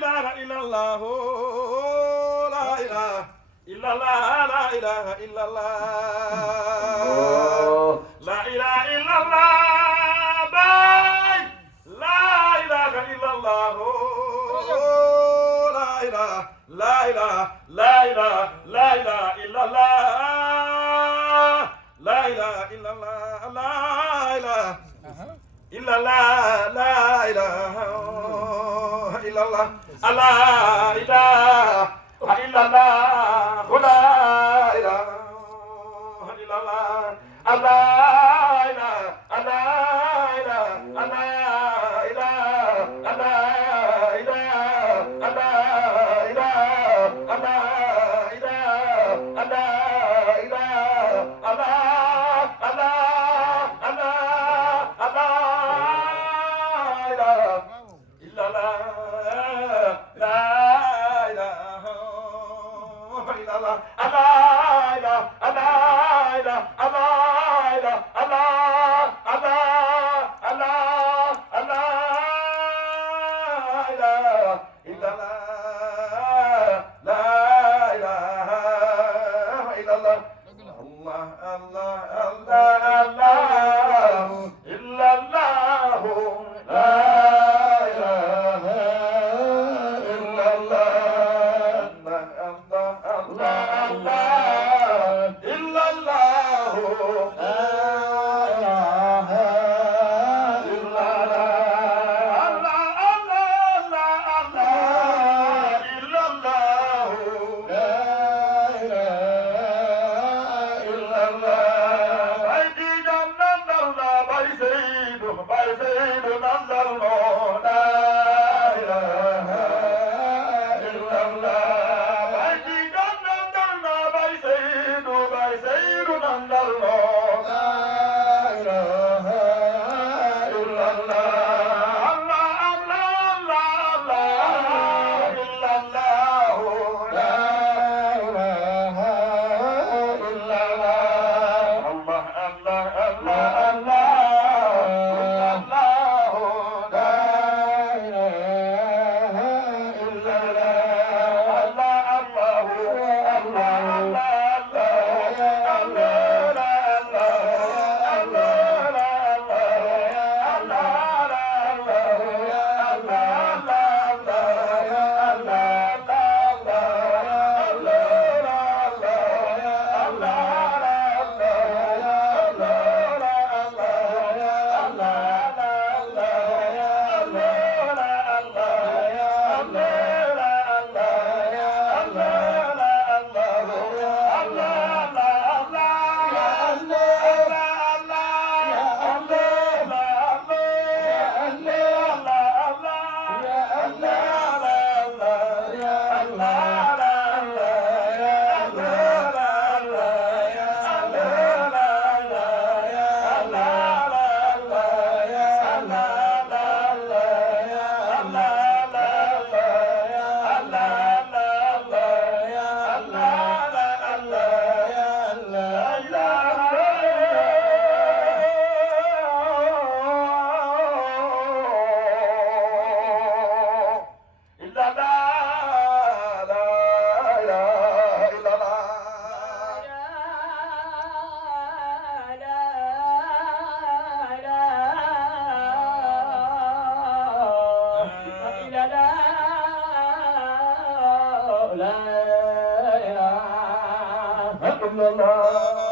ilaha illallah la ilaha illallah la ilaha illallah la ilaha illallah bay la ilaha illallah la ilaha la ilaha la ilaha la ilaha illallah la ilaha illallah la ilaha illallah la ilaha illallah la ilaha illallah la ilaha illallah la la ilaha illallah